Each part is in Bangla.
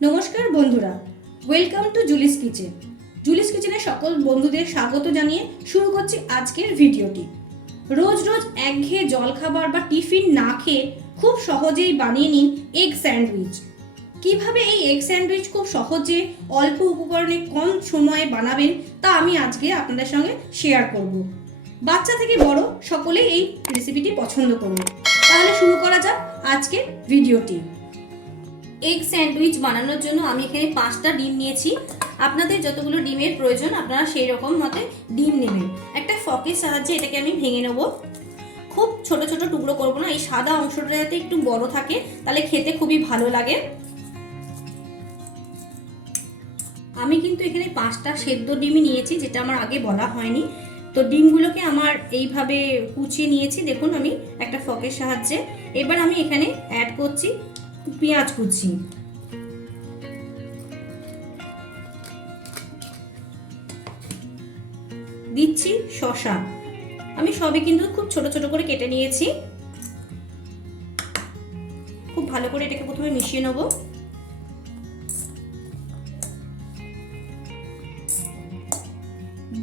নমস্কার বন্ধুরা। Welcome to Julie's kitchen Julie's কিচেনের সকল বন্ধুদের স্বাগত জানিয়ে শুরু করছি আজকের ভিডিওটি। রোজ রোজ একঘেয়ে জলখাবার বা টিফিন না খেয়ে খুব সহজেই বানিয়ে নিন এগ স্যান্ডউইচ কীভাবে এই এগ স্যান্ডউইচ খুব সহজে অল্প উপকরণে কম সময়ে বানাবেন তা আমি আজকে আপনাদের সঙ্গে শেয়ার করব। বাচ্চা থেকে বড় সকলেই এই রেসিপিটি পছন্দ করবে তাহলে শুরু করা যাক আজকের ভিডিওটি। এগ স্যান্ডউইচ বানানোর জন্য আমি এখানে পাঁচটা ডিম নিয়েছি। আপনাদের যতগুলো ডিমের প্রয়োজন, আপনারা সেই রকম মতে ডিম নেবেন। একটা ফকের সাহায্যে এটাকে আমি ভেঙে নেব। খুব ছোট ছোট টুকরো করব না, এই সাদা অংশটা যাতে একটু বড় থাকে, তাহলে খেতে খুবই ভালো লাগে। আমি কিন্তু এখানে পাঁচটা সেদ্ধ ডিমই নিয়েছি, যেটা আমার আগে বলা হয়নি। তো ডিমগুলোকে আমার এইভাবে কুচিয়ে নিয়েছি। দেখুন আমি একটা ফকের সাহায্যে। এবার আমি এখানে অ্যাড করছি পেঁয়াজ কুচি। দিচ্ছি শশা আমি সবই কিন্তু খুব ছোট ছোট করে কেটে নিয়েছি। খুব ভালো করে এটাকে প্রথমে মিশিয়ে নেব।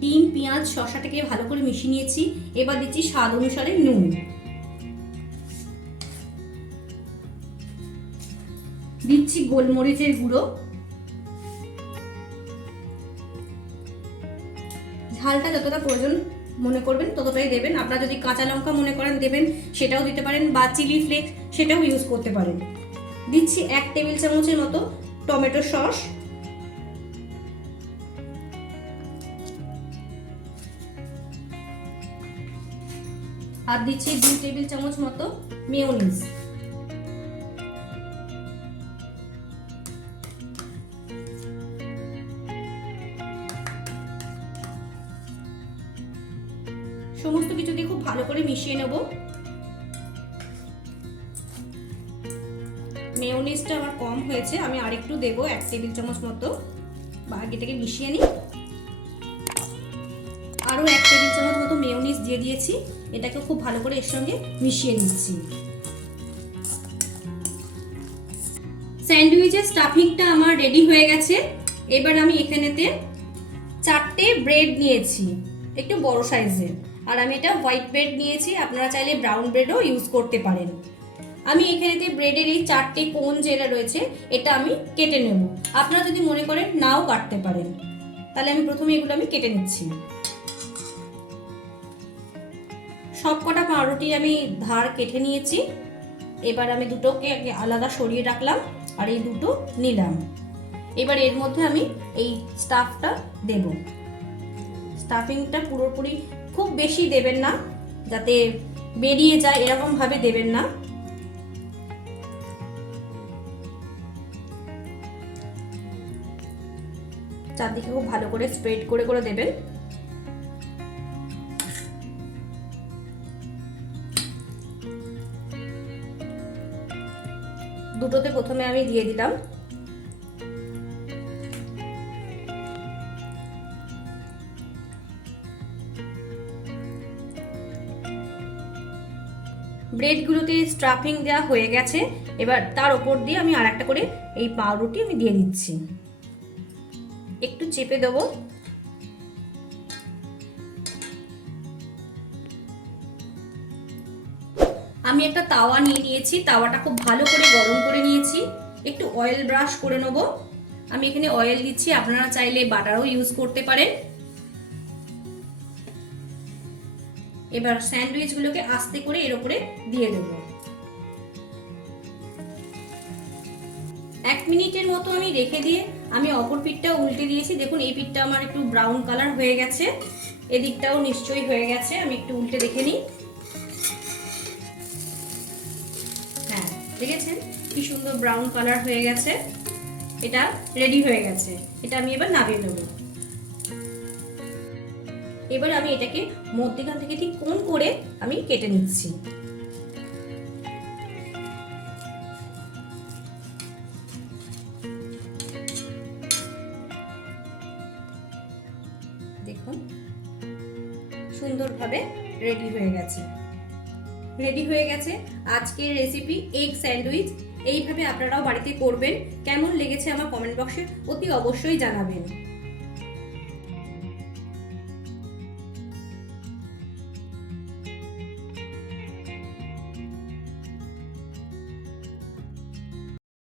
ডিম, পেঁয়াজ শশাটাকে ভালো করে মিশিয়ে নিয়েছি। এবার দিচ্ছি স্বাদ অনুসারে নুন। দিচ্ছি গোলমরিচের গুঁড়ো। ঝালটা যতটা প্রয়োজন মনে করবেন, ততটাই দেবেন। আপনারা যদি কাঁচা লঙ্কা মনে করেন দেবেন, সেটাও দিতে পারেন বা চিলি ফ্লেক্স সেটাও ইউজ করতে পারেন। দিচ্ছি এক টেবিল চামচের মতো টমেটো সস। আর দিচ্ছি দুই টেবিল চামচ মতো মেয়োনিজ। সমস্ত কিছু দিয়ে খুব ভালো করে মিশিয়ে নেব। মেয়োনিজটা আমার কম হয়েছে, আমি আরেকটু দেবো এক টেবিল চামচ মতো। বাকিটাকে মিশিয়ে নিই। আরও এক টেবিল চামচ মতো মেয়োনিজ দিয়ে দিয়েছি এটাকে খুব ভালো করে এর সঙ্গে মিশিয়ে নিচ্ছি। স্যান্ডউইচের স্টাফিংটা আমার রেডি হয়ে গেছে। এবার আমি এখানেতে চারটে ব্রেড নিয়েছি, একটু বড় সাইজের। আর আমি এটা হোয়াইট ব্রেড নিয়েছি, আপনারা চাইলে ব্রাউন ব্রেডও ইউজ করতে পারেন। আমি এখানেতে ব্রেডের এই চারটে কোন যেটা রয়েছে, এটা আমি কেটে নেব। আপনারা যদি মনে করেন নাও কাটতে পারেন, তাহলে আমি প্রথমে এগুলো আমি কেটে নিচ্ছি। সব কটা পাউরুটি আমি ধার কেটে নিয়েছি। এবার আমি দুটোকে আলাদা সরিয়ে রাখলাম আর এই দুটো নিলাম। এবার এর মধ্যে আমি এই স্টাফটা দেব। স্টাফিংটা পুরোপুরি বেশি দেবেন না, যাতে বেরিয়ে যায় এরকম ভাবে দেবেন না। চারদিকে খুব ভালো করে স্প্রেড করে করে দেবেন। দুটোতে প্রথমে আমি দিয়ে দিলাম। ব্রেডগুলোতে স্ট্রাফিং দেওয়া হয়ে গেছে। এবার তার ওপর দিয়ে আমি আর একটা করে এই পাউরুটি আমি দিয়ে দিচ্ছি। একটু চেপে দেবো। আমি একটা তাওয়া নিয়ে নিয়েছি। তাওয়াটা খুব ভালো করে গরম করে নিয়েছি। একটু অয়েল ব্রাশ করে নেব। আমি এখানে অয়েল দিচ্ছি। আপনারা চাইলে বাটারও ইউজ করতে পারেন। এবার স্যান্ডউইচগুলোকে আস্তে করে এর উপরে দিয়ে দেব। এক মিনিটের মতো আমি রেখে দিয়ে আমি অপর পিঠটা উল্টে দিয়েছি। দেখুন, এই পিঠটা আমার একটু ব্রাউন কালার হয়ে গেছে। এদিকটাও নিশ্চয়ই হয়ে গেছে। আমি একটু উল্টে দেখে নিই। হ্যাঁ দেখেছেন? কি সুন্দর ব্রাউন কালার হয়ে গেছে। এটা রেডি হয়ে গেছে। এটা আমি এবার নামিয়ে দেবো এবার আমি এটাকে মধ্যখান থেকে ঠিক কোন করে আমি কেটে নিচ্ছি? দেখুন, সুন্দরভাবে রেডি হয়ে গেছে। রেডি হয়ে গেছে। আজকের রেসিপি এগ স্যান্ডউইচ এইভাবে আপনারাও বাড়িতে করবেন। কেমন লেগেছে আমার কমেন্ট বক্সে অতি অবশ্যই জানাবেন।